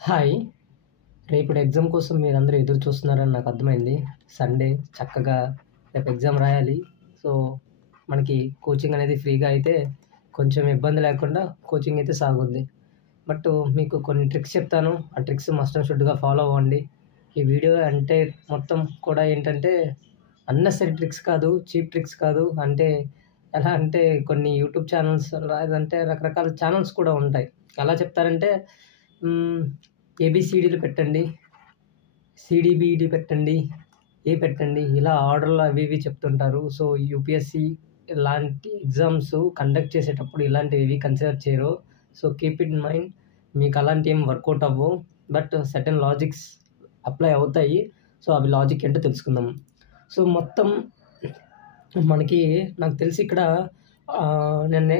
Hi! రేపటి exam కోసం మీరందరూ ఎదురు చూస్తున్నారని నాకు అర్థమైంది. సండే చక్కగా రేపు ఎగ్జామ్ రాయాలి. సో, మనకి కోచింగ్ అనేది ఫ్రీగా అయితే కొంచెం ఇబ్బంది లేకుండా కోచింగ్ అయితే సాగుద్ది. బట్ మీకు కొన్ని ట్రిక్స్ చెప్తాను. ఆ ట్రిక్స్ మస్ట్ అండ్ షుడ్‌గా ఫాలో అవ్వండి. ఈ వీడియో అంటే మొత్తం కూడా ఏంటంటే అన్నెసరీ ట్రిక్స్ కాదు, చీప్ ట్రిక్స్ కాదు. అంటే ఎలా అంటే కొన్ని యూట్యూబ్ ఛానల్స్ లేదంటే రకరకాల ఛానల్స్ కూడా ఉంటాయి. ఎలా చెప్తారంటే హ్మ్. ఏబీసీడీలు పెట్టండి, సీడీబీఈడీ పెట్టండి, పెట్టండి. ఇలా ఆర్డర్‌లు అవి ఇవి చెప్తుంటారు. సో, యూపీఎస్‌సీ ఇలాంటి ఎగ్జామ్స్ కండక్ట్ చేసేటప్పుడు ఇలాంటివి కన్సిడర్ చేయరు. So, keep it in mind. మీకు అలాంటివి ఏమి వర్కౌట్ అవ్వవు. బట్ సెర్టైన్ లాజిక్స్ అప్లై అవుతాయి. సో, అవి లాజిక్ ఏంటో తెలుసుకుందాం. సో, మొత్తం మనకి నాకు తెలిసి ఇక్కడ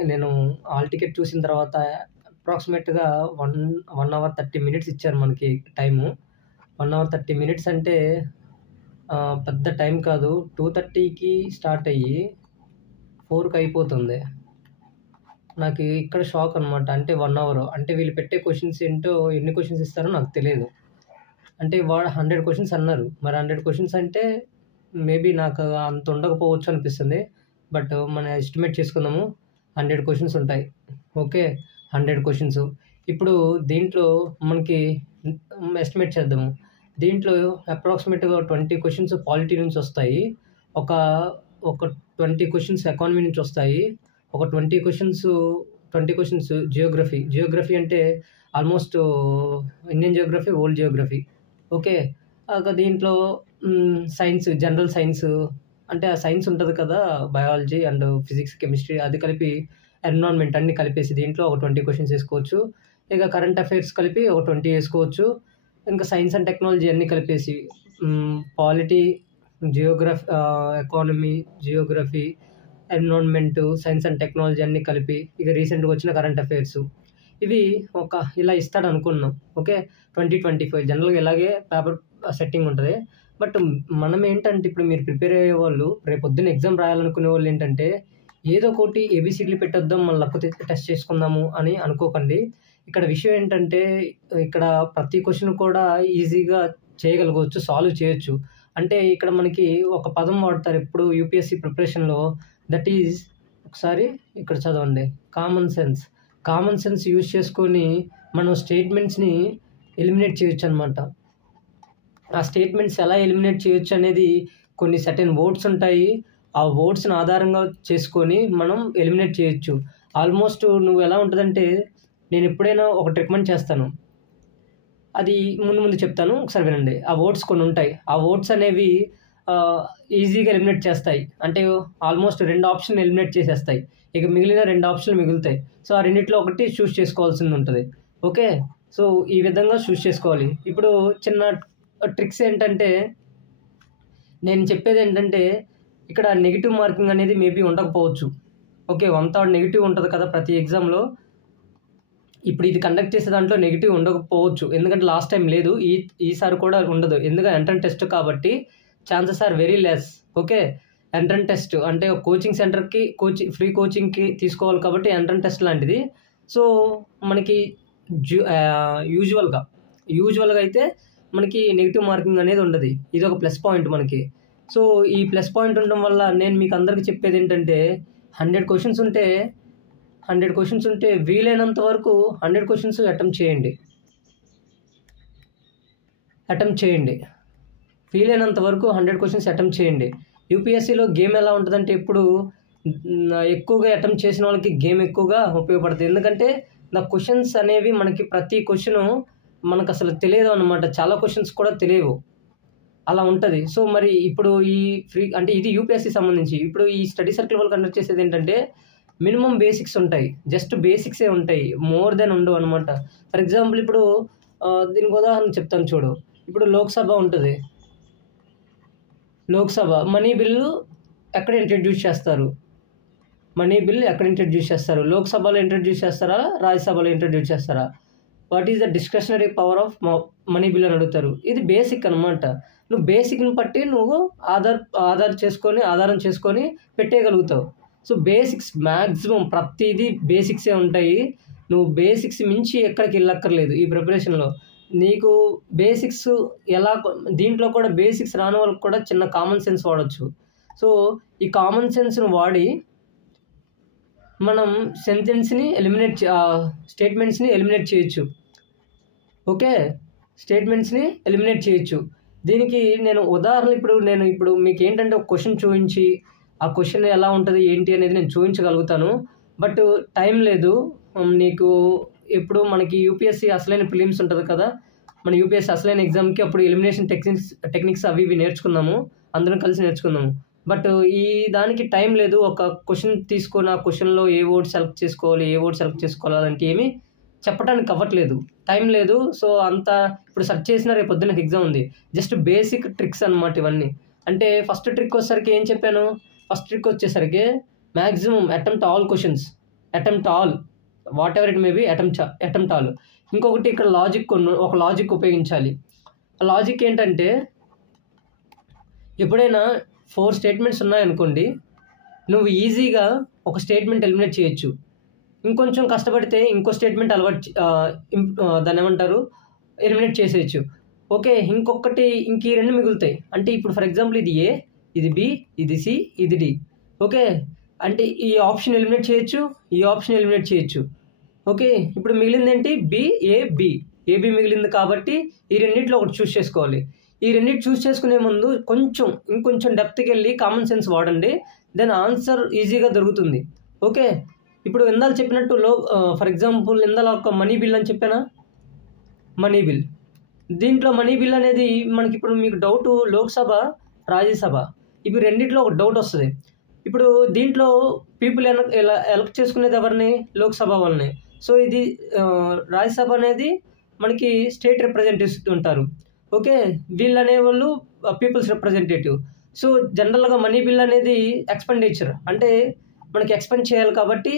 నేను హాల్ టికెట్ చూసిన తర్వాత అప్రాక్సిమేట్‌గా 1 అవర్ 30 మినిట్స్ ఇచ్చారు మనకి టైము. 1 అవర్ 30 మినిట్స్ అంటే పెద్ద టైం కాదు. 2:30కి స్టార్ట్ అయ్యి 4కి అయిపోతుంది. నాకు ఇక్కడ షాక్ అనమాట. అంటే 1 అవర్. అంటే వీళ్ళు పెట్టే క్వెషన్స్ ఏంటో ఎన్ని క్వెషన్స్ ఇస్తారో నాకు తెలీదు. అంటే 100 క్వెషన్స్ అన్నారు. మరి 100 క్వెషన్స్ అంటే మేబీ నాకు అంత ఉండకపోవచ్చు అనిపిస్తుంది. బట్ మనం ఎస్టిమేట్ చేసుకుందాము. 100 క్వెషన్స్ ఉంటాయి. ఓకే. 100 క్వెషన్స్. ఇప్పుడు దీంట్లో మనకి ఎస్టిమేట్ చేద్దాము. దీంట్లో అప్రాక్సిమేట్‌గా 20 క్వెషన్స్ పాలిటీ నుంచి వస్తాయి. ఒక ఒక 20 క్వెషన్స్ ఎకానమీ నుంచి వస్తాయి. ఒక 20 క్వెషన్స్ జియోగ్రఫీ. జియోగ్రఫీ అంటే almost Indian Geography, world Geography. Okay. దీంట్లో సైన్స్, జనరల్ సైన్స్ అంటే ఆ సైన్స్ ఉంటది కదా! బయాలజీ అండ్ ఫిజిక్స్, కెమిస్ట్రీ అది కలిపి ఎన్విరాన్మెంట్ అన్నీ కలిపేసి దీంట్లో ఒక 20 క్వెషన్స్ ఏసుకోవచ్చు. ఇక కరెంట్ అఫైర్స్ కలిపి ఒక 20 ఏసుకోవచ్చు. ఇంకా సైన్స్ అండ్ టెక్నాలజీ అన్నీ కలిపేసి polity, economy, Geography, environment, science and technology అన్నీ కలిపి ఇక రీసెంట్‌గా వచ్చిన కరెంట్ అఫైర్స్ ఇవి ఇలా ఇస్తాడనుకున్నాం. ఓకే. 2025 జనరల్‌గా ఇలాగే పేపర్ సెట్టింగ్ ఉంటది. బట్ మనం ఏంటంటే ఇప్పుడు మీరు ప్రిపేర్ అయ్యేవాళ్ళు రేపొద్దున ఎగ్జామ్ రాయాలనుకునేవాళ్ళు ఏంటంటే ఏదో ఒకటి ఏబీసీడీలు పెట్టేద్దాం మన లక్ టెస్ట్ చేసుకుందాము అని అనుకోకండి. ఇక్కడ విషయం ఏంటంటే ఇక్కడ ప్రతి క్వెషన్ కూడా ఈజీగా చేయగలగవచ్చు, సాల్వ్ చేయొచ్చు. అంటే ఇక్కడ మనకి ఒక పదం వాడతారు ఎప్పుడు యూపీఎస్‌సీ ప్రిపరేషన్‌లో దట్ ఈజ్ ఒకసారి ఇక్కడ చదవండి. Common sense. Common sense use చేసుకొని మనం స్టేట్మెంట్స్‌ని ఎలిమినేట్ చేయొచ్చనమాట. ఆ స్టేట్మెంట్స్ ఎలా ఎలిమినేట్ చేయొచ్చు అనేది కొన్ని సర్టెన్ వర్డ్స్ ఉంటాయి. ఆ వర్డ్స్‌ని ఆధారంగా చేసుకొని మనం ఎలిమినేట్ చేయొచ్చు. ఆల్మోస్ట్ నువ్వు ఎలా ఉంటదంటే నేను ఎప్పుడైనా ఒకటి రికమెండ్ చేస్తాను. అది ముందు చెప్తాను. ఒకసారి వినండి. ఆ వర్డ్స్ కొన్ని ఉంటాయి. ఆ వర్డ్స్ అనేవి ఈజీగా ఎలిమినేట్ చేస్తాయి. అంటే ఆల్మోస్ట్ 2 ఆప్షన్‌లు ఎలిమినేట్ చేసేస్తాయి. ఇక మిగిలిన 2 ఆప్షన్‌లు మిగులుతాయి. సో, ఆ రెండిట్లో ఒకటి చూజ్ చేసుకోవాల్సింది ఉంటది. ఓకే. సో, ఈ విధంగా చూజ్ చేసుకోవాలి. ఇప్పుడు చిన్న ట్రిక్స్ ఏంటంటే నేను చెప్పేదేంటంటే ఇక్కడ నెగెటివ్ మార్కింగ్ అనేది మేబీ ఉండకపోవచ్చు. ఓకే. 1/3 నెగెటివ్ ఉంటది కదా! ప్రతి ఎగ్జామ్‌లో. ఇప్పుడు ఇది కండక్ట్ చేసే దాంట్లో నెగెటివ్ ఉండకపోవచ్చు. ఎందుకంటే లాస్ట్ టైమ్ లేదు. ఈసారి కూడా ఉండదు. ఎందుకంటే ఎంట్రన్స్ టెస్ట్ కాబట్టి chances are very less. Okay. Entrance test అంటే కోచింగ్ సెంటర్‌కి ఫ్రీ కోచింగ్‌కి తీసుకోవాలి కాబట్టి ఎంట్రన్స్ టెస్ట్ లాంటిది. సో, మనకి యూజువల్‌గా అయితే మనకి నెగెటివ్ మార్కింగ్ అనేది ఉండదు. ఇదొక ప్లస్ పాయింట్ మనకి. సో, ఈ ప్లస్ పాయింట్ ఉండడం వల్ల నేను మీకు అందరికి చెప్పేదేంటంటే 100 క్వెషన్స్ ఉంటే వీలైనంత వరకు 100 క్వెషన్స్ అటెంప్ట్ చేయండి. వీలైనంత వరకు 100 క్వెషన్స్ అటెంప్ట్ చేయండి. యూపీఎస్సీలో గేమ్ ఎలా ఉంటదంటే ఎప్పుడు ఎక్కువగా అటెంప్ట్ చేసిన వాళ్ళకి గేమ్ ఎక్కువగా ఉపయోగపడుతుంది. ఎందుకంటే క్వెషన్స్ అనేవి మనకి ప్రతి క్వెషను మనకసలు తెలియదు అన్నమాట. చాలా క్వెషన్స్ కూడా తెలియవు. అలా ఉంటది. సో, మరి ఇప్పుడు ఈ అంటే ఇది యూపీఎస్సీ సంబంధించి. ఇప్పుడు ఈ స్టడీ సర్కిల్ వాళ్ళు కండక్ట్ చేసేదేంటంటే మినిమమ్ బేసిక్స్ ఉంటాయి. జస్ట్ బేసిక్సే ఉంటాయి. మోర్ దెన్ ఉండవనమాట. ఫర్ ఎగ్జాంపుల్ ఇప్పుడు దీనికి ఉదాహరణ చెప్తాను చూడు. ఇప్పుడు లోక్‌సభ ఉంటది. లోక్‌సభ మనీ బిల్లు ఎక్కడ ఇంట్రడ్యూస్ చేస్తారు? లోక్‌సభలో ఇంట్రడ్యూస్ చేస్తారా? రాజ్యసభలో ఇంట్రడ్యూస్ చేస్తారా? What is the discretionary power of money bill అని అడుగుతారు. ఇది బేసిక్ అనమాట. నువ్వు బేసిక్‌ని బట్టి నువ్వు ఆధారం చేసుకొని పెట్టేయగలుగుతావు. సో, బేసిక్స్ మాక్సిమం ప్రతీదీ బేసిక్సే ఉంటాయి. నువ్వు బేసిక్స్ మించి ఎక్కడికి ఎళ్ళక్కర్లేదు ఈ ప్రిపరేషన్‌లో. నీకు బేసిక్స్ ఎలా, దీంట్లో కూడా బేసిక్స్ రాని వాళ్ళకి కూడా చిన్న కామన్ సెన్స్ వాడచ్చు. సో ఈ కామన్ సెన్స్ని వాడి మనం స్టేట్మెంట్స్ని ఎలిమినేట్ చేయొచ్చు. ఓకే, స్టేట్మెంట్స్ని ఎలిమినేట్ చేయొచ్చు. దీనికి నేను ఉదాహరణ ఇప్పుడు మీకు ఏంటంటే ఒక క్వశ్చన్ చూపించి ఆ క్వశ్చన్ ఎలా ఉంటుంది ఏంటి అనేది నేను చూపించగలుగుతాను. బట్ టైం లేదు. నీకు ఎప్పుడు మనకి యూపీఎస్సీ అసలైన ప్రిలిమ్స్ ఉంటుంది కదా, మన యూపీఎస్సీ అసలైన ఎగ్జామ్కి అప్పుడు ఎలిమినేషన్ టెక్నిక్స్ అవి నేర్చుకున్నాము, అందరం కలిసి నేర్చుకున్నాము. బట్ ఈ దానికి టైం లేదు. ఒక క్వశ్చన్ తీసుకొని ఆ క్వశ్చన్లో ఏ వర్డ్ సెలెక్ట్ చేసుకోవాలంటే ఏమీ చెప్పడానికి అవ్వట్లేదు, టైం లేదు. సో అంతా ఇప్పుడు సెర్చ్ చేసినా రేపు పొద్దున్న ఎగ్జామ్ ఉంది. జస్ట్ బేసిక్ ట్రిక్స్ అనమాట ఇవన్నీ. అంటే ఫస్ట్ ట్రిక్ వచ్చేసరికి ఏం చెప్పాను, ఫస్ట్ ట్రిక్ వచ్చేసరికి maximum attempt all what ever it may be, attempt all. ఇంకొకటి ఇక్కడ ఒక లాజిక్ ఉపయోగించాలి. ఆ లాజిక్ ఏంటంటే ఎప్పుడైనా 4 స్టేట్మెంట్స్ ఉన్నాయనుకోండి, నువ్వు ఈజీగా ఒక స్టేట్మెంట్ ఎలిమినేట్ చేయొచ్చు. ఇంకొంచెం కష్టపడితే ఇంకో స్టేట్మెంట్ దాన్ని ఏమంటారు, ఎలిమినేట్ చేసేయచ్చు. ఓకే, ఇంక ఈ 2 మిగులుతాయి. అంటే ఇప్పుడు ఫర్ ఎగ్జాంపుల్ ఇది ఏ, ఇది బి, ఇది సి, ఇది డి. ఓకే, అంటే ఈ ఆప్షన్ ఎలిమినేట్ చేయొచ్చు. ఓకే, ఇప్పుడు మిగిలింది ఏంటి, ఏబి మిగిలింది. కాబట్టి ఈ రెండింటిలో ఒకటి చూస్ చేసుకోవాలి. ఈ రెండింటి చూస్ చేసుకునే ముందు ఇంకొంచెం డెప్త్కి వెళ్ళి కామన్ సెన్స్ వాడండి, దెన్ ఆన్సర్ ఈజీగా దొరుకుతుంది. ఓకే, ఇప్పుడు ఇందాక చెప్పినట్టు ఫర్ ఎగ్జాంపుల్ ఇందాక ఒక మనీ బిల్ అని చెప్పానా, మనీ బిల్. దీంట్లో మనీ బిల్ అనేది మనకి ఇప్పుడు మీకు డౌట్ లోక్సభ, రాజ్యసభ ఇవి రెండిట్లో ఒక డౌట్ వస్తుంది. ఇప్పుడు దీంట్లో పీపుల్ ఎలక్ట్ చేసుకునేది ఎవరిని, లోక్సభ వాళ్ళని. సో ఇది రాజ్యసభ అనేది మనకి స్టేట్ రిప్రజెంటేటివ్స్ ఉంటారు. ఓకే, వీళ్ళు అనేవాళ్ళు పీపుల్స్ రిప్రజెంటేటివ్. సో జనరల్గా మనీ బిల్ అనేది ఎక్స్పెండిచర్, అంటే మనకి ఎక్స్పెండ్ చేయాలి కాబట్టి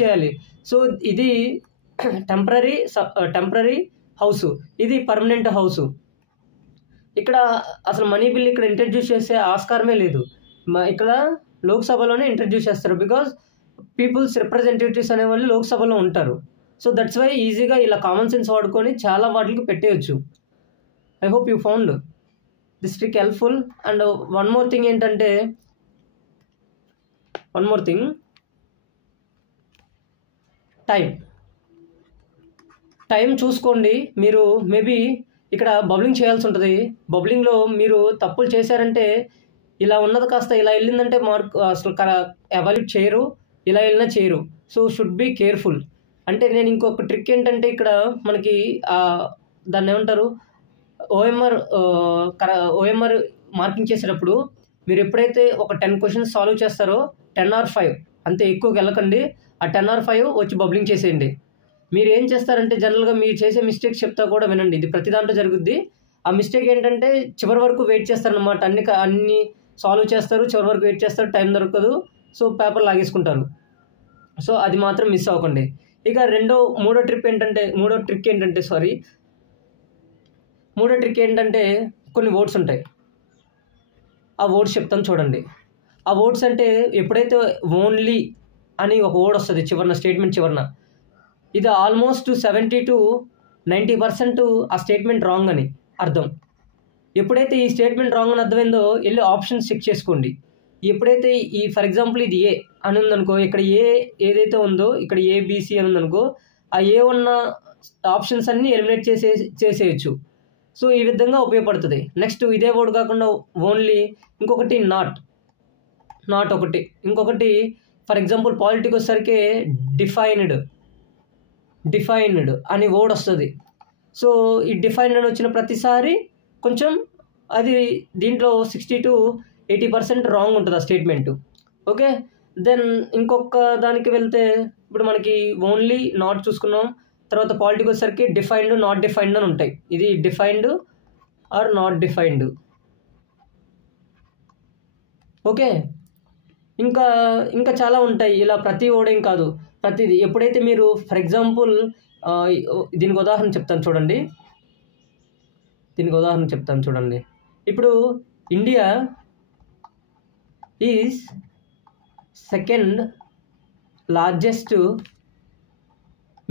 చేయాలి. సో ఇది టెంపరరీ హౌస్, ఇది పర్మనెంట్ హౌస్. ఇక్కడ అసలు మనీ బిల్ ఇక్కడ ఇంట్రడ్యూస్ చేసే ఆస్కారమే లేదు. ఇక్కడ లోక్సభలోనే ఇంట్రడ్యూస్ చేస్తారు, బికాజ్ పీపుల్స్ రిప్రజెంటేటివ్స్ అనేవాళ్ళు లోక్సభలో ఉంటారు. సో దట్స్ వై ఈజీగా ఇలా కామన్ సెన్స్ వాడుకొని చాలా వాటికి పెట్టేయచ్చు. I hope you found this trick helpful. And one more thing time చూసుకోండి. మీరు మేబీ ఇక్కడ బబ్లింగ్ చేయాల్సి ఉంటుంది. బబ్లింగ్లో మీరు తప్పులు చేశారంటే ఇలా ఉన్నది కాస్త ఇలా వెళ్ళిందంటే మార్క్ అసలు ఎవాల్యూట్ చేయరు, ఇలా వెళ్ళినా చేయరు. So should be careful. అంటే నేను ఇంకొక ట్రిక్ ఏంటంటే ఇక్కడ మనకి దాన్ని ఏమంటారు, ఓఎంఆర్ మార్కింగ్ చేసేటప్పుడు మీరు ఎప్పుడైతే ఒక 10 క్వశ్చన్స్ సాల్వ్ చేస్తారో 10 or 5 అంతే, ఎక్కువకి వెళ్ళకండి. ఆ 10 or 5 వచ్చి బబ్లింగ్ చేసేయండి. మీరు ఏం చేస్తారంటే జనరల్గా మీరు చేసే మిస్టేక్స్ చెప్తా కూడా వినండి, ఇది ప్రతి దాంట్లో జరుగుద్ది. ఆ మిస్టేక్ ఏంటంటే చివరి వరకు వెయిట్ చేస్తారనమాట. అన్ని సాల్వ్ చేస్తారు, చివరి వరకు వెయిట్ చేస్తారు, టైం దొరకదు, సో పేపర్ లాగేసుకుంటారు. సో అది మాత్రం మిస్ అవ్వకండి. ఇక మూడో ట్రిక్ ఏంటంటే కొన్ని వర్డ్స్ ఉంటాయి. ఆ వర్డ్స్ చెప్తాను చూడండి. ఆ వర్డ్స్ అంటే ఎప్పుడైతే ఓన్లీ అని ఒక వర్డ్ వస్తుంది స్టేట్మెంట్ చివరన, ఇది ఆల్మోస్ట్ 70 to 90% ఆ స్టేట్మెంట్ రాంగ్ అని అర్థం. ఎప్పుడైతే ఈ స్టేట్మెంట్ రాంగ్ అని అర్థమైందో వెళ్ళి ఆప్షన్స్ చెక్ చేసుకోండి. ఎప్పుడైతే ఫర్ ఎగ్జాంపుల్ ఇది ఏ అని ఉందనుకో, ఇక్కడ ఏదైతే ఉందో ఇక్కడ ఏబిసి అని ఉందనుకో, ఆ ఏ ఉన్న ఆప్షన్స్ అన్నీ ఎలిమినేట్ చేసేయచ్చు. సో ఈ విధంగా ఉపయోగపడుతుంది. నెక్స్ట్ ఇదే వర్డ్ కాకుండా ఓన్లీ, ఇంకొకటి నాట్ ఒకటి, ఇంకొకటి ఫర్ ఎగ్జాంపుల్ పాలిటిక్ వచ్చేసరికి డిఫైన్డ్ అని వర్డ్ వస్తుంది. సో ఈ డిఫైన్డ్ అని వచ్చిన ప్రతిసారి కొంచెం అది దీంట్లో 60 to 80% రాంగ్ ఉంటుంది ఆ స్టేట్మెంట్. ఓకే, దెన్ ఇంకొక దానికి వెళ్తే ఇప్పుడు మనకి ఓన్లీ నాట్ చూసుకున్నాం, తర్వాత పాలిటిక్ వచ్చేసరికి డిఫైన్డ్, నాట్ డిఫైన్డ్ అని ఉంటాయి. ఇది defined or not defined. Okay, ఇంకా చాలా ఉంటాయి. ఇలా ప్రతి వర్డ్ ఏం కాదు, ప్రతిది. ఎప్పుడైతే మీరు ఫర్ ఎగ్జాంపుల్ దీనికి ఉదాహరణ చెప్తాను చూడండి. ఇప్పుడు India is second largest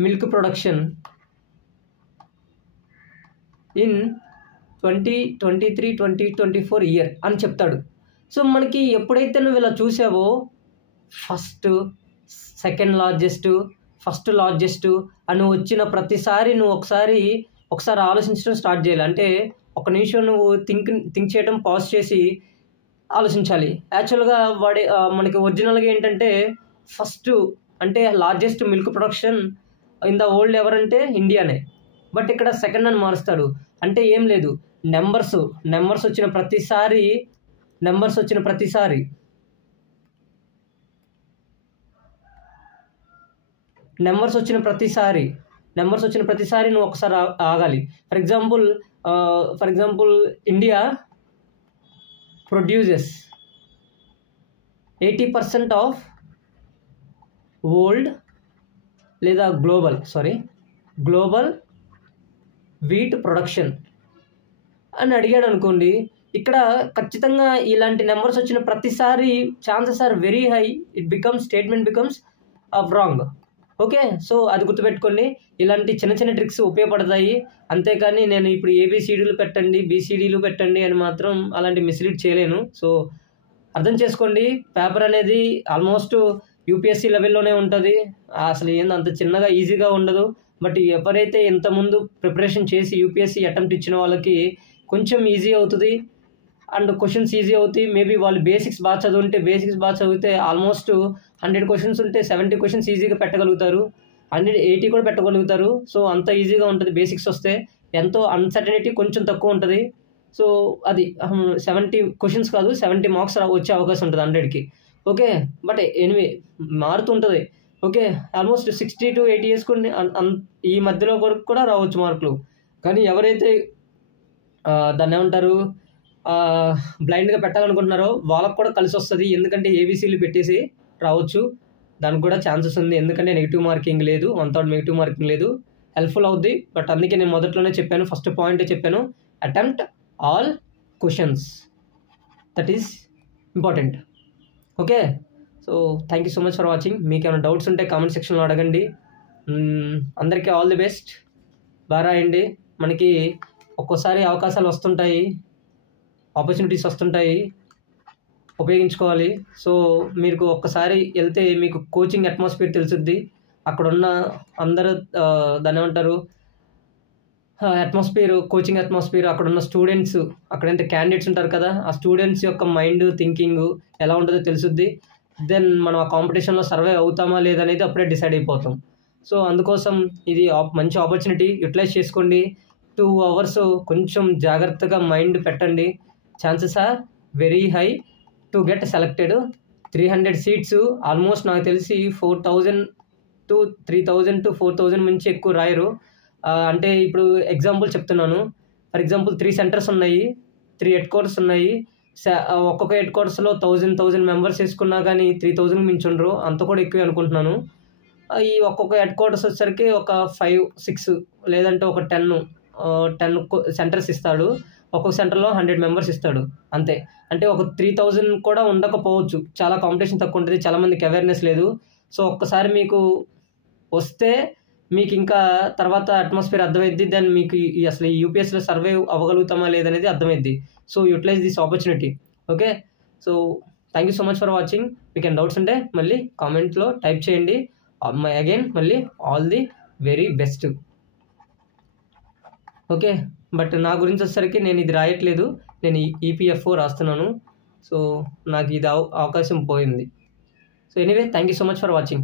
milk production in 2023-2024 year అని చెప్తాడు. సో మనకి ఎప్పుడైతే నువ్వు ఇలా చూసావో first, second largest, first largest అని వచ్చిన ప్రతిసారి నువ్వు ఒకసారి ఆలోచించడం స్టార్ట్ చేయాలి. అంటే ఒక నిమిషం నువ్వు థింక్ చేయడం పాజ్ చేసి ఆలోచించాలి. యాక్చువల్గా మనకి ఒరిజినల్గా ఏంటంటే ఫస్ట్ అంటే largest milk production in the world ఎవరంటే ఇండియానే. బట్ ఇక్కడ సెకండ్ అని మారుస్తాడు. అంటే ఏం లేదు, నెంబర్స్ వచ్చిన ప్రతిసారి నువ్వు ఒకసారి ఆగాలి. For example India produces 80% of world లేదా గ్లోబల్ వీట్ ప్రొడక్షన్ అని అడిగాడు అనుకోండి. ఇక్కడ ఖచ్చితంగా ఇలాంటి నెంబర్స్ వచ్చిన ప్రతిసారి chances are very high, statement becomes wrong. Okay, so అది గుర్తుపెట్టుకోండి. ఇలాంటి చిన్న చిన్న ట్రిక్స్ ఉపయోగపడతాయి. అంతేకాని నేను ఇప్పుడు ఏబిసిడీలు పెట్టండి, బీసీడీలు పెట్టండి అని మాత్రం అలాంటి మిస్లీడ్ చేయలేను. సో అర్థం చేసుకోండి, పేపర్ అనేది ఆల్మోస్ట్ యూపీఎస్సీ లెవెల్లోనే ఉంటుంది. అసలు అంత చిన్నగా ఈజీగా ఉండదు. బట్ ఎవరైతే ఇంతకుముందు ప్రిపరేషన్ చేసి యూపీఎస్సీ అటెంప్ట్ ఇచ్చిన వాళ్ళకి కొంచెం ఈజీ అవుతుంది అండ్ క్వశ్చన్స్ ఈజీ అవుతాయి. మేబీ వాళ్ళు బేసిక్స్ బాగా చదివితే ఆల్మోస్ట్ 100 క్వశ్చన్స్ ఉంటే 70 క్వశ్చన్స్ ఈజీగా పెట్టగలుగుతారు, 180 కూడా పెట్టగలుగుతారు. సో అంత ఈజీగా ఉంటుంది బేసిక్స్ వస్తే. ఎంతో అన్సర్టనిటీ కొంచెం తక్కువ ఉంటుంది. సో అది 70 క్వశ్చన్స్ కాదు, 70 మార్క్స్ వచ్చే అవకాశం ఉంటుంది 100కి. ఓకే, బట్ ఎనివే మారుతుంటుంది. ఓకే, ఆల్మోస్ట్ 60 to 80 వేసుకుని ఈ మధ్యలో కూడా రావచ్చు మార్కులు. కానీ ఎవరైతే దాన్ని ఏమంటారు బ్లైండ్గా పెట్టాలనుకుంటున్నారో వాళ్ళకు కూడా కలిసి వస్తుంది. ఎందుకంటే ఏబీసీలు పెట్టేసి రావచ్చు, దానికి కూడా ఛాన్సెస్ ఉంది. ఎందుకంటే నెగిటివ్ మార్కింగ్ లేదు, 1/3 నెగిటివ్ మార్కింగ్ లేదు, హెల్ప్ఫుల్ అవుద్ది. బట్ అందుకే నేను మొదట్లోనే చెప్పాను, ఫస్ట్ పాయింటే చెప్పాను, attempt all questions, that is important. Okay, so thank you so much for watching. మీకు ఏమైనా డౌట్స్ ఉంటే కామెంట్ సెక్షన్లో అడగండి. అందరికీ ఆల్ ది బెస్ట్. బాగా రాయండి. మనకి ఒక్కోసారి అవకాశాలు వస్తుంటాయి, ఆపర్చునిటీస్ వస్తుంటాయి, ఉపయోగించుకోవాలి. సో మీకు ఒక్కసారి వెళ్తే మీకు కోచింగ్ అట్మాస్ఫియర్ తెలుసుద్ది. అక్కడున్న అందరూ దాన్ని ఏమంటారు కోచింగ్ అట్మాస్ఫియర్, అక్కడున్న స్టూడెంట్స్, అక్కడంటే క్యాండిడేట్స్ ఉంటారు కదా, ఆ స్టూడెంట్స్ యొక్క మైండ్ థింకింగ్ ఎలా ఉంటుందో తెలుసుద్ది. దెన్ మనం ఆ కాంపిటీషన్లో సర్వే అవుతామా లేదనేది అప్పుడే డిసైడ్ అయిపోతాం. సో అందుకోసం ఇది మంచి ఆపర్చునిటీ, యూటిలైజ్ చేసుకోండి. 2 hours కొంచెం జాగ్రత్తగా మైండ్ పెట్టండి. Chances are very high to get selected. 300 seats almost నాకు తెలిసి 4,000 to 3,000 to 4,000 నుంచి ఎక్కువ రాయరు. అంటే ఇప్పుడు ఎగ్జాంపుల్ చెప్తున్నాను. ఫర్ ఎగ్జాంపుల్ 3 సెంటర్స్ ఉన్నాయి, 3 హెడ్ క్వార్టర్స్ ఉన్నాయి. ఒక్కొక్క హెడ్ క్వార్టర్స్లో 1,000 మెంబర్స్ వేసుకున్నా కానీ 3,000 మించి ఉండరు, అంత కూడా ఎక్కువే అనుకుంటున్నాను. ఈ ఒక్కొక్క హెడ్ క్వార్టర్స్ వచ్చేసరికి ఒక 5, 6 లేదంటే ఒక 10 సెంటర్స్ ఇస్తాడు. ఒక్కొక్క సెంటర్లో 100 మెంబర్స్ ఇస్తాడు అంతే. అంటే ఒక 3,000 కూడా ఉండకపోవచ్చు, చాలా కాంపిటీషన్ తక్కువ ఉంటుంది, చాలామందికి అవేర్నెస్ లేదు. సో ఒక్కసారి మీకు వస్తే మీకు ఇంకా తర్వాత అట్మాస్ఫియర్ అర్థమైద్ది. దెన్ మీకు అసలు ఈ యూపీఎస్సీలో సర్వే అవ్వగలుగుతామా లేదనేది అర్థమైద్ది. So utilize this opportunity. Okay, so thank you so much for watching. మీకు ఏమైనా డౌట్స్ ఉంటే మళ్ళీ కామెంట్లో టైప్ చేయండి. అగైన్ మళ్ళీ all the very best. Okay, but నా గురించి వచ్చేసరికి నేను ఇది రాయట్లేదు, నేను ఈపీఎఫ్ఓ రాస్తున్నాను. సో నాకు ఇది అవకాశం పోయింది. So anyway thank you so much for watching.